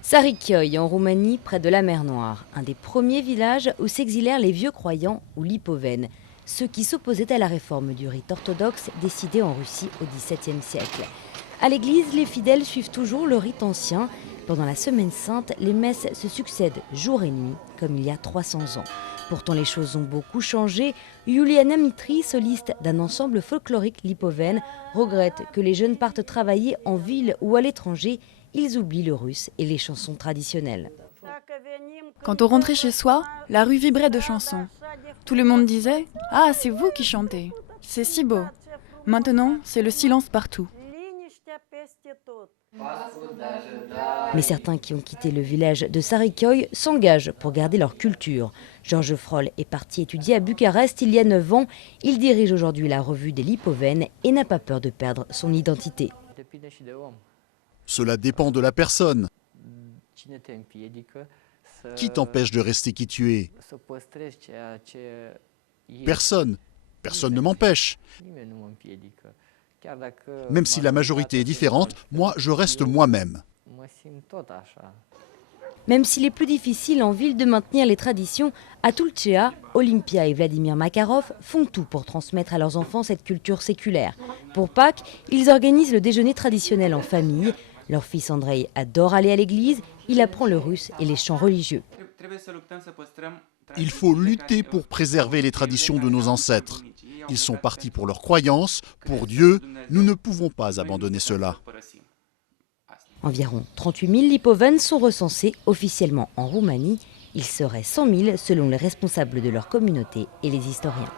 Sarikoi, en Roumanie, près de la mer Noire, un des premiers villages où s'exilèrent les vieux croyants ou lipovènes, ceux qui s'opposaient à la réforme du rite orthodoxe décidée en Russie au XVIIe siècle. À l'église, les fidèles suivent toujours le rite ancien. Pendant la Semaine Sainte, les messes se succèdent jour et nuit, comme il y a 300 ans. Pourtant, les choses ont beaucoup changé. Yuliana Mitri, soliste d'un ensemble folklorique lipovène, regrette que les jeunes partent travailler en ville ou à l'étranger. Ils oublient le russe et les chansons traditionnelles. Quand on rentrait chez soi, la rue vibrait de chansons. Tout le monde disait « Ah, c'est vous qui chantez, c'est si beau ». Maintenant, c'est le silence partout. Mais certains qui ont quitté le village de Sarikoi s'engagent pour garder leur culture. Georges Froll est parti étudier à Bucarest il y a 9 ans. Il dirige aujourd'hui la revue des Lipovènes et n'a pas peur de perdre son identité. Cela dépend de la personne. Qui t'empêche de rester qui tu es? Personne. Personne ne m'empêche. Même si la majorité est différente, moi, je reste moi-même. Même s'il est plus difficile en ville de maintenir les traditions, à Tulcea, Olympia et Vladimir Makarov font tout pour transmettre à leurs enfants cette culture séculaire. Pour Pâques, ils organisent le déjeuner traditionnel en famille. Leur fils Andrei adore aller à l'église, il apprend le russe et les chants religieux. Il faut lutter pour préserver les traditions de nos ancêtres. Ils sont partis pour leurs croyances, pour Dieu. Nous ne pouvons pas abandonner cela. Environ 38 000 lipovènes sont recensés officiellement en Roumanie. Ils seraient 100 000 selon les responsables de leur communauté et les historiens.